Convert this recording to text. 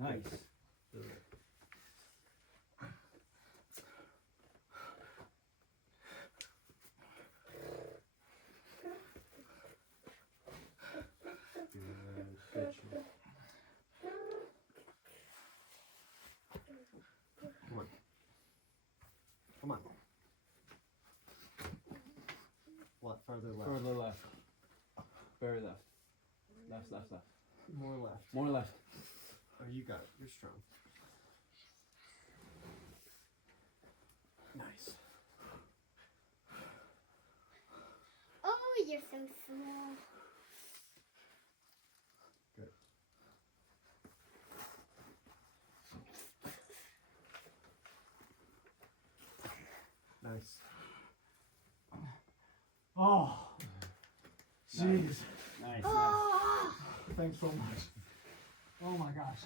Nice. Do it. Good job. Come on. Come on. What? Further left. Further left. Very left. Left, left, left. More left. More left. Oh, you got it. You're strong. Nice. Oh, you're so small. Good. Nice. Oh, jeez. Nice. Oh. Thanks so much. Oh my gosh.